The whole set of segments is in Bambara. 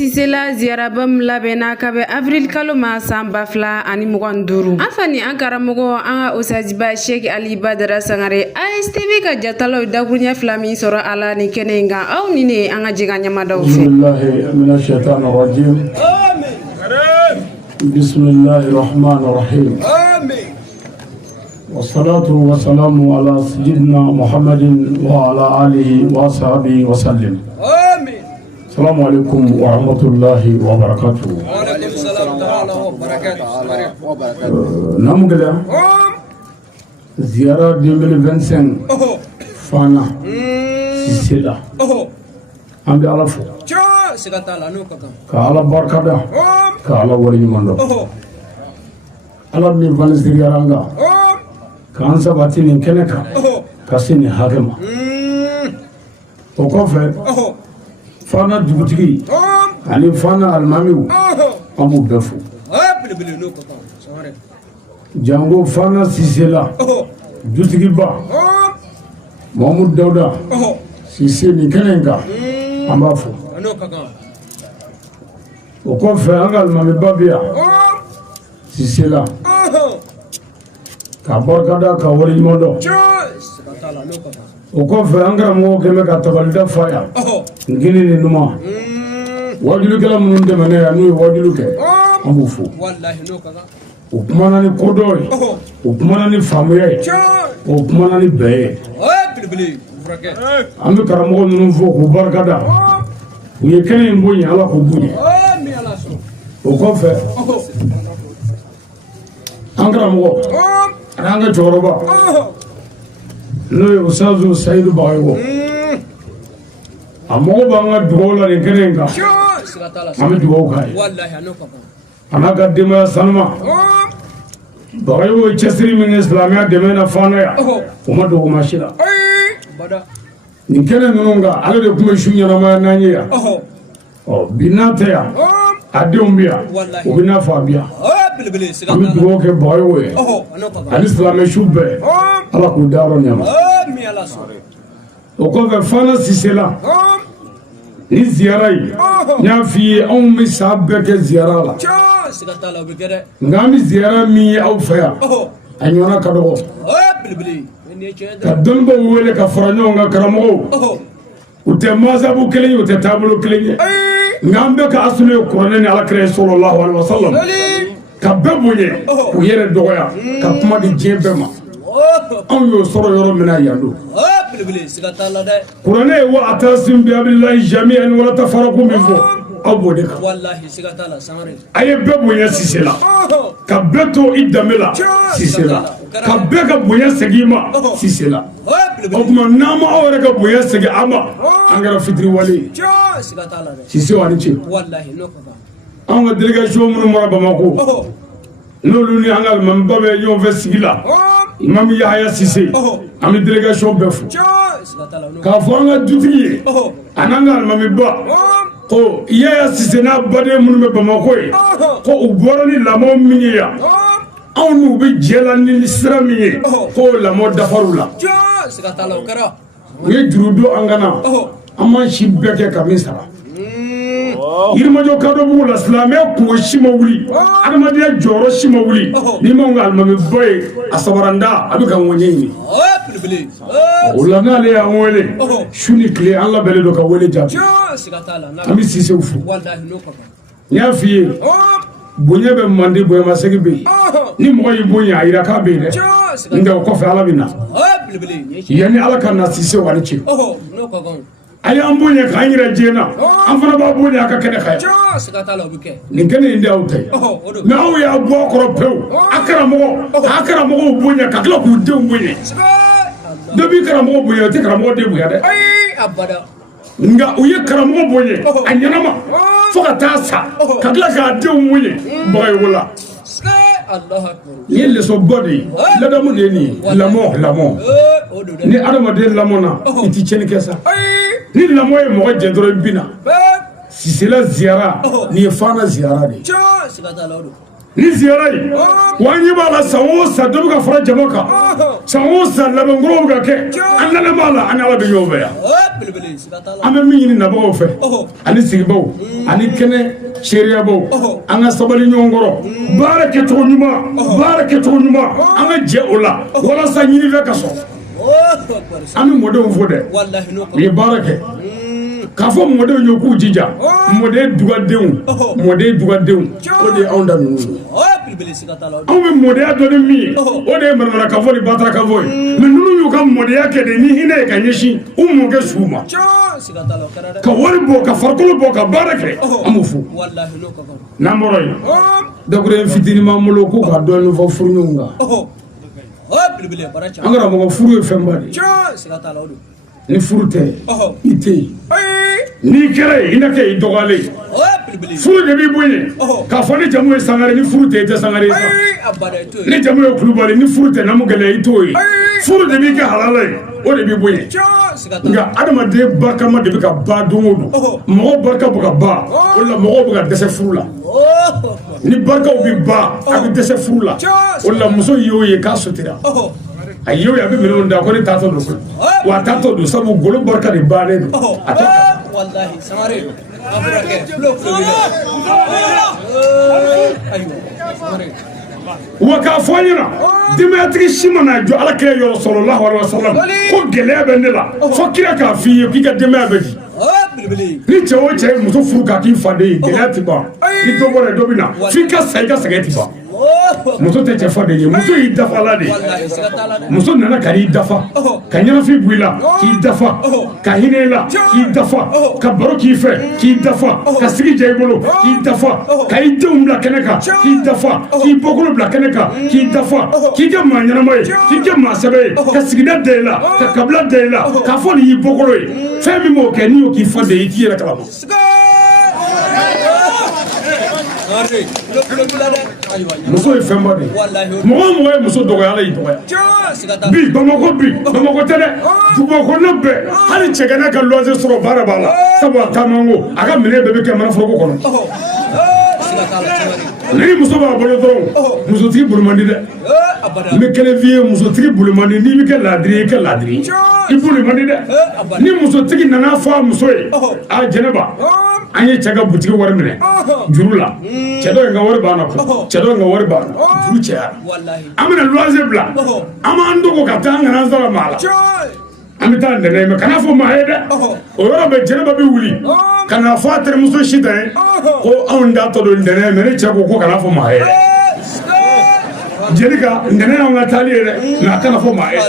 Cissé la ziyarabam labɛnna ka bɛn avril kalo ma san 2025 an fani an karamɔgɔ an ka osajiba Sheikh Ali Badara Sangare ASTV ka jatalaw dakuruɲɛ 2 min sɔrɔ a la ni kɛnɛ in kan aw ni ne an ka jɛka ɲɛmadaw fɛ. Bismillahir Rahmanir Rahim. Wassalatu wassalamu ala sayyidina Muhammadin wa ala alihi wa sahbihi wa sallim. Assalamu alaikum wa rahmatullahi wa barakatuh. Wa alaikum salam wa barakatuh. Namgada Ziyara 2025 Fana Cissé la an bɛ Ala fo ka Ala barikada ka Ala waleɲuman dɔn Ala min vanisiriyara an kan k'an sabati nin kɛnɛ kan ka se nin hakɛ ma o kɔfɛ Fana dugutigi ani Fana alimamiw an b'u bɛɛ fo jango Fana Cissé la dutigiba Mamadou Dawuda Cissé nin kɛnɛ in kan an b'a fo o kɔfɛ an ka alimamiba bɛ yan Cissé la ka barikada ka waleɲuman dɔn o kɔfɛ an karamɔgɔ kɛmɛ ka tabalida fa yan nkini ni numan wajulukɛla minnu dɛmɛna yan n'u ye wajulu kɛ an b'u fo o kumana ni kodɔn ye o kumana ni faamuya ye o kumana ni bɛɛ ye an bɛ karamɔgɔ ninnu fo k'u barikada u ye kɛnɛ in bonya Ala k'u bonya o kɔfɛ an karamɔgɔ an ka cɛkɔrɔba n'o ye Usazu Sayidu Bagayogo a mago b'an ka dugawu la nin kɛnɛ in kan an bɛ dugawu k'a ye a n'a ka denbaya sanuma Bagayogo ye cɛsiri min kɛ silamɛya dɛmɛ na Fana yan o ma dogo maa si la nin kɛnɛ ninnu kan ale de tun bɛ su ɲɛnamaya n'an ye yan bi n'a tɛ yan a denw bɛ yan o bɛ n'a fɔ a bɛ yan an bɛ dugawu kɛ Bagayogo ye ani silamɛ su bɛɛ Ala k'u dayɔrɔ nɛɛma o kɔfɛ Fana Cissé la ni ziyara yi n y'a f'i ye anw bɛ san bɛɛ kɛ ziyara la nka an bɛ ziyara min ye aw fɛ yan a ɲɔgɔnna ka dɔgɔ ka dɔnnibaw wele ka fara ɲɔgɔn kan karamɔgɔw u tɛ masabu kelen ye u tɛ taabolo kelen ye nka an bɛɛ ka asulu ye kuranɛ ni alakira sallallahu alaihi wasallam ka bɛɛ bonya u yɛrɛ dɔgɔya ka kuma di diɲɛ bɛɛ ma anw y'o sɔrɔ yɔrɔ min na yan don kuranɛ ye wa atasim bi hablillahi jami'an wala tafarraqu min fɔ aw b'o de kan a ye bɛɛ bonya Cissé la ka bɛɛ to i danbe la Cissé la ka bɛɛ ka bonya segin i ma Cissé la o tuma n'an ma aw yɛrɛ ka bonya segin an ma an kɛra fitiriwale ye Cissé wa ni ce anw ka délégation minnu bɔra Bamako n'olu ni an ka alimamiba bɛ ɲɔgɔn fɛ sigi la Imam Yahya Cissé an bɛ délégation bɛɛ fo k'a fɔ an ka dutigi ye a n'an ka alimamiba ko Yahya Cissé n'a baden minnu bɛ Bamako ye ko u bɔra ni lamɔ min ye yan anw n'u bɛ jɛ la ni sira min ye ko lamɔ dafar'u la u ye juru don an kana an m'an si bɛɛ kɛ ka min sara Yirimajɔ kadɔ b'u la silamɛya kungo si ma wuli adamadenya jɔyɔrɔ si ma wuli ni m'anw ka alimamiba ye a sabaranda a bɛ ka ŋɔɲɛ ɲini o la n'ale y'an wele su ni tile an labɛnnen don ka wele jaabi an bɛ Cissé fo n y'a f'i ye bonya bɛ Mande bonyamasegin bɛ yen ni mɔgɔ y'i bonya a yira k'a bɛ yen dɛ nka o kɔfɛ Ala bɛ na yanni Ala ka na Cissé wa ni ce a y'an bonya k'an yɛrɛ jɛ na an fana b'a bonya a ka kɛnɛ kan yan nin kɛnɛ in de y'aw ta ye mɛ aw y'a bɔ a kɔrɔ pewu a karamɔgɔw bonya ka tila k'u denw bonya dɔ b'i karamɔgɔ bonya o tɛ karamɔgɔ den bonya dɛ nka u ye karamɔgɔ bonya a ɲɛnama fo ka taa sa ka tila k'a denw bonya Bagayogo la nin ye lesɔnba de ye ladamu de ye nin ye lamɔ ni adamaden lamɔna i tɛ tiɲɛni kɛ sa ni lamɔ ye mɔgɔ jɛ dɔrɔn i bɛ na Cissé la ziyara nin ye Fana ziyara de ye ni ziyara ye wa an ɲɛ b'a la san o san dɔ bɛ ka fara jama kan san o san labɛnkɔrɔw bɛ ka kɛ an nana b'a la an ni Ala bɛ ɲɔgɔn fɛ yan an bɛ min ɲini nabagaw fɛ ani sigibaw ani kɛnɛ seriyabaw an ka sabali ɲɔgɔn kɔrɔ baara kɛcogo ɲuman an ka jɛ o la walasa ɲinifɛ ka sɔrɔ an bɛ mɔdenw fo dɛ u ye baara kɛ k'a fɔ mɔdenw ye k'u jija mɔden dugadenw o de ye anw da ninnu ye anw bɛ mɔdenya dɔ ni min ye o de ye manamanakafɔ ni batarakafɔ ye mɛ ninnu y'u ka mɔdenya kɛ de ni hinɛ ye ka ɲɛsin u mɔkɛ suw ma ka wari bɔ ka farikolo bɔ ka baara kɛ an b'o fo n'an bɔra yen dakurun fitinin b'an bolo k'u ka dɔɔnin fɔ furu ɲɔgɔn kan an karamɔgɔ furu ye fɛnba de ye ni furu tɛ i tɛ yen n'i kɛra yen i na kɛ i dɔgɔyalen furu de b'i bonya k'a fɔ ni jamu ye Sangare ni furu tɛ i tɛ Sangare ye sa ni jamu ye Kulubali ni furu tɛ namu gɛlɛya i t'o ye furu de b'i kɛ halala ye o de b'i bonya nka adamaden barikama de bɛ ka ba don o don mɔgɔw barika bɛ ka ba o la mɔgɔw bɛ ka dɛsɛ furu la ni barikaw bɛ ba a bɛ dɛsɛ furu la o la muso y'o ye k'a sutura a y'o ye a bɛ minɛnw da ko ne taatɔ don wa a taatɔ don sabu golo barika de bannen don a tɛ wa k'a fɔ an ɲɛna denbayatigi si mana jɔ Alakira yɔrɔ sallallahu alaihi wasallam ko gɛlɛya bɛ ne la fo kira k'a f'i ye k'i ka denbaya bɛ di ni cɛ o cɛ ye muso furu k'a k'i faden ye gɛlɛya ti ban ni dɔ bɔra yen dɔ bɛ na f'i ka sa i ka sɛgɛn ti ban muso tɛ cɛ faden ye muso y'i dafala de ye muso nana ka n'i dafa ka ɲɛnafin bɔ i la k'i dafa ka hinɛ i la k'i dafa ka baro k'i fɛ k'i dafa ka sigi ja i bolo k'i dafa ka i denw bila kɛnɛ kan k'i dafa k'i bɔkolo bila kɛnɛ kan k'i dafa k'i kɛ maa ɲɛnama ye k'i kɛ maa sɛbɛ ye ka sigida da i la ka kabila da i la k'a fɔ nin y'i bɔkolo ye fɛn min b'o kɛ n'i y'o k'i fa de ye i t'i yɛrɛ kalama muso ye fɛnba de ye mɔgɔ ye muso dɔgɔya Ala y'i dɔgɔya bi Bamakɔ tɛ dɛ dugubakɔnɔ bɛɛ hali cɛgana ka loyer sɔrɔ baara b'a la sabu a taaman ko a ka minɛn bɛɛ bɛ kɛ manaforoko kɔnɔ ni muso b'a bolo dɔrɔn musotigi bolo man di dɛ n bɛ kelen f'i ye musotigi bolo man di n'i bɛ kɛ laadiri ye i kɛ laadiri i bolo man di dɛ ni musotigi nana fɔ a muso ye a Jɛnɛba an ye cɛ ka butigi wari minɛ juru la cɛ dɔ in ka wari banna cɛ dɔ in ka wari banna juru cɛyara an bɛna loyer bila an b'an dogo ka taa an kana an sara maa la an bɛ taa nɛnɛ mɛ kana fɔ maa ye dɛ o yɔrɔ bɛ Jɛnɛba bɛ wuli ka na fɔ a terimuso si ta ye ko anw da tɔ don nɛnɛ mɛ ne cɛ ko kana fɔ maa ye dɛ Jelika nɛnɛ y'anw ka taali ye dɛ nka a kana fɔ maa ye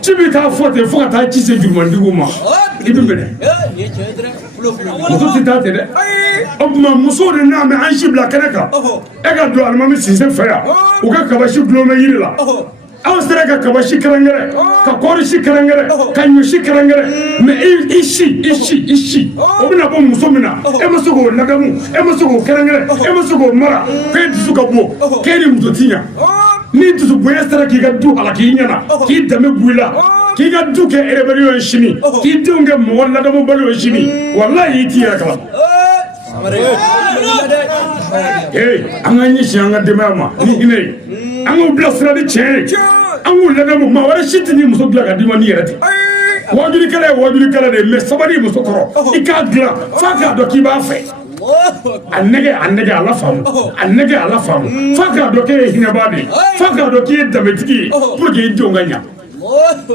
ci bɛ taa fɔ ten fo ka taa ci se jurumantigiw ma i bɛ minɛ muso tɛ taa ten dɛ o tuma musow de n'a mɛ an si bila kɛnɛ kan e ka don alimami Sise fɛ yan u ka kabasi gulon bɛ yiri la anw sera ka kabasi kɛrɛnkɛrɛn ka kɔɔri si kɛrɛnkɛrɛn ka ɲɔ si kɛrɛnkɛrɛn mɛ i si o bɛna bɔ muso min na e ma se k'o ladamu e ma se k'o kɛrɛnkɛrɛn e ma se k'o mara k'e dusu ka bɔ k'e ni muso ti ɲa ni dusu bonya sera k'i ka du hala k'i ɲɛna k'i danbe bɔ i la k'i ka du kɛ rébellion ye sini k'i denw kɛ mɔgɔ ladamu balo ye sini walahi i t'i yɛrɛ kalama an ka ɲɛsin an ka denbaya ma ni hinɛ ye an k'u bilasira ni tiɲɛ ye an k'u ladamu maa wɛrɛ si tɛ ni muso dilan ka d'i ma n'i yɛrɛ tɛ wajulikɛla ye wajulikɛla de ye mɛ sabali muso kɔrɔ i k'a dilan f'a k'a dɔn k'i b'a fɛ a nɛgɛ ala faamu f'a k'a dɔn k'e ye hinɛbaa de ye f'a k'a dɔn k'i ye danbetigi ye pour que i denw ka ɲa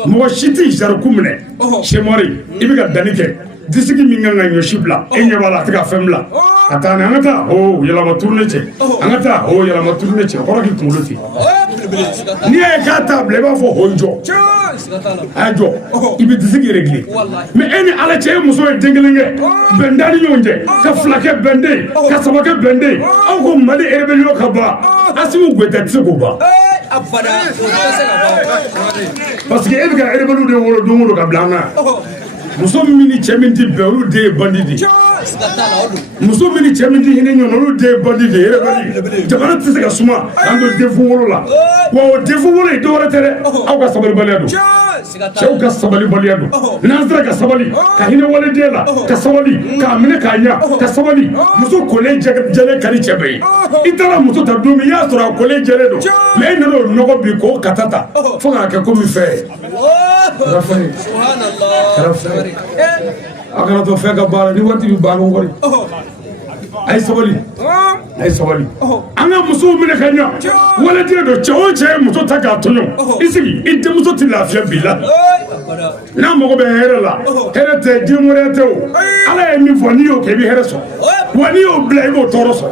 mɔgɔ si t'i jariku minɛ sɛmɔri i bɛ ka danni kɛ disiki min kan ka ɲɔsi bila e ɲɛ b'a la a tɛ ka fɛn bila ka taa ni an ka taa yɛlɛma turune cɛ an ka taa yɛlɛma turune cɛ kɔrɔ k'i kunkolo ten n'i y'a ye k'a t'a bila i b'a fɔ ho jɔ a jɔ i bɛ disiki réglé mɛ e ni ala cɛ e muso ye den kelen kɛ bɛn t'an ni ɲɔgɔn cɛ ka fila kɛ bɛn den ka saba kɛ bɛn den aw ko Mali rébellion ka ban Asimu Goyita tɛ se k'o ban parce que e bɛ ka rébellion de wolo don o don ka bila an na muso min ni cɛ min tɛ bɛn olu de ye bandi de muso min ni cɛ min tɛ hinɛ ɲɔgɔn na olu de ye bandi de ye jamana tɛ se ka suma k'an to denfu wolo la wa o denfu wolo ye dɔwɛrɛ tɛ dɛ aw ka sabalibaliya don cɛw ka sabalibaliya don n'an sera ka sabali ka hinɛ waliden la ka sabali k'a minɛ k'a ɲa ka sabali muso kolen jɛlen ka di cɛ bɛɛ ye i taara muso ta don min i y'a sɔrɔ a kolen jɛlen don mɛ e nana o nɔgɔ bi k'o kata ta fo k'a kɛ komi fɛn ye akana to feka baara ni wati bi baara ngori ay sabali anga muso mine kanya wala dire do cɛw muso ta ka tonyo isigi inte muso ti lafiya bila na mogo be here la here te jimure te o ala ye min fɔ ni yo ke bi here so wani yo bla ibo toro so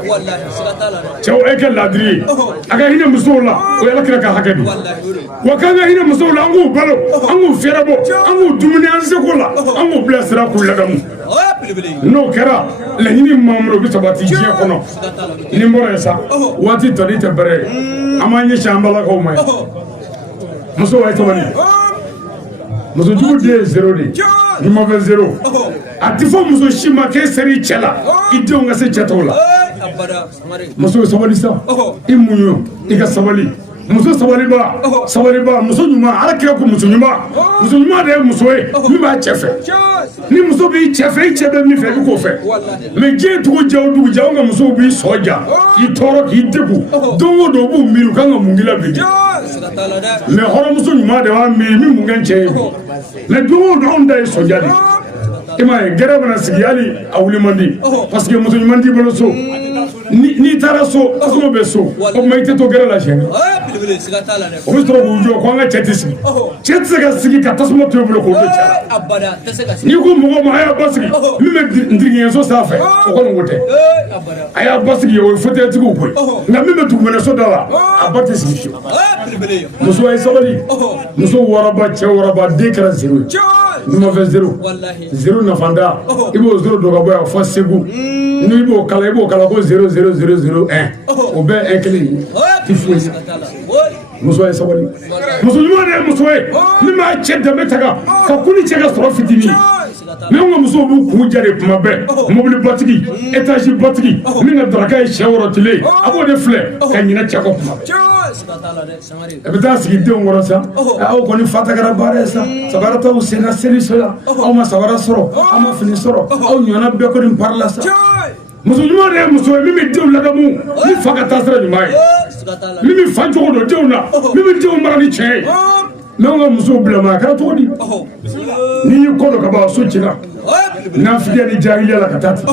cɛw e ke ladri aga hine muso la o yala kira ka hakɛ di wa kanga hine muso la angu balo angu ferabo angu dumuni anse ko la angu bla sira ku ladamu no kɛra laɲini mamuro bi sabati diɲɛ kɔnɔ ni mbɔra sa waati tɔli tɛ bɛrɛ an b'an ɲɛsin an balakaw ma muso ye sabali muso jugu den ye 0 de ɲuman fɛ 0 a ti fɔ muso si ma k'e seri cɛ la i denw ka se cɛ tɔw la muso ye sabali sa i muɲu i ka sabali muso sabaliba muso ɲuman ala kira ko muso ɲuman de ye muso ye min b'a cɛ fɛ ni muso b'i cɛ fɛ i cɛ bɛ min fɛ i bɛ k'o fɛ mais diɲɛ dugu jɛ o dugu jɛ anw ka musow b'i sɔ ja k'i tɔɔrɔ k'i degun don o don u b'u miiri u kan ka mun k'i la bi mais hɔrɔnmuso ɲuman de b'a miiri min mun kɛ cɛ ye mais don o don anw ta ye sɔnja de i m'a ye gɛrɛ mana sigi hali a wuli man di parce que muso ɲuman t'i bolo so n'i taara so tasuma bɛ so o tuma i tɛ to gɛrɛ la siɲɛ o bɛ sɔrɔ k'u jɔ ko an ka cɛ tɛ sigi cɛ tɛ se ka sigi ka tasuma to i bolo k'o to cɛ n'i ko mɔgɔ ma a y'a ba sigi min bɛ ntigiɲɛso sanfɛ o kɔni ko tɛ a y'a ba sigi o ye fauteuiltigiw ko ye nka min bɛ dugumɛnɛso da la a ba tɛ sigi fiyewu muso ye sabali muso wɔɔrɔba cɛ wɔɔrɔba den kɛra 0 ye ɲuman fɛ 0 nafanda i b'o 0 dɔ ka bɔ yan fɔ segu n'i b'o kala ko 00001 o bɛɛ 1 kelen ye ti foyi muso ye sabali muso ɲuman de ye muso ye min b'a cɛ danbe ta ka kuli cɛ ka sɔrɔ fitinin mais an ka musow b'u kun ja de tuma bɛɛ mobili batigi étage batigi min ka daraka ye cɛ wɔrɔtilen a b'o de filɛ ka ɲinɛ cɛ kɔ kuma bɛɛ a bɛ taa sigi denw kɔrɔ sa aw kɔni fa ta kɛra baara ye sa sabara t'aw senna seliso la aw ma sabara sɔrɔ aw ma fini sɔrɔ aw ɲɔgɔnna bɛɛ kɔni parila sa muso ɲuman de ye muso ye min bɛ denw ladamu min fa ka taa sira ɲuman ye min bɛ fa cogo dɔn denw na min bɛ denw mara ni tiɲɛ ye mais an ka musow bilama a kɛra cogo di n'i y'i kɔ dɔn ka ban so cira nafigiya ni jahiliya la ka taa ten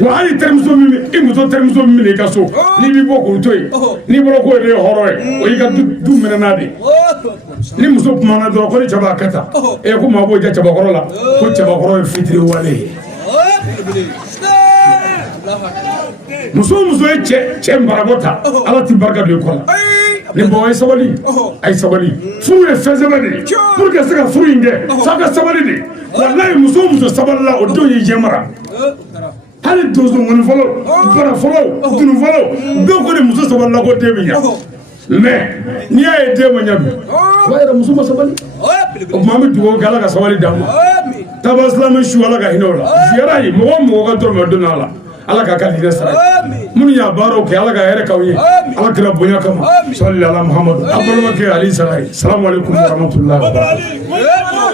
wa hali terimuso min i muso terimuso min minɛ i ka so n'i b'i bɔ k'o to yen n'i bɔra ko yɛrɛ ye hɔrɔn ye o y'i ka du minɛna de ni muso kumana dɔrɔn ko ni cɛ b'a kɛ tan ko maa b'o ja cɛbakɔrɔ la ko cɛbakɔrɔ ye fitiri wale ye muso ye cɛ marabɔ ta ala ti barika don i kɔ la ni bɔn a ye sabali furu ye fɛn sɛbɛn de ye pour que se ka furu in kɛ f'a ka sabali de walayi muso sabali la o denw ye diɲɛ mara hali donso ŋɔni fɔlɔ bara fɔlɔ dunu fɔlɔ bɛɛ ko de muso sabali la ko den bɛ ɲa mais n'i y'a ye den ma ɲa bi o b'a yɛrɛ muso ma sabali o tuma an bɛ dugawu kɛ ala ka sabali d'an ma taba silamɛ su ala ka hinɛ o la ziyara ye mɔgɔ o mɔgɔ ka dɔrɔmɛ don a la ala ka hinɛ sara minnu y'a baaraw kɛ ala ka hɛrɛ k'aw ye ala kira bonya kama sɔli ala muhamadu a balimakɛ ali sagari salamu alaikum warahmatullahi wabarakatuh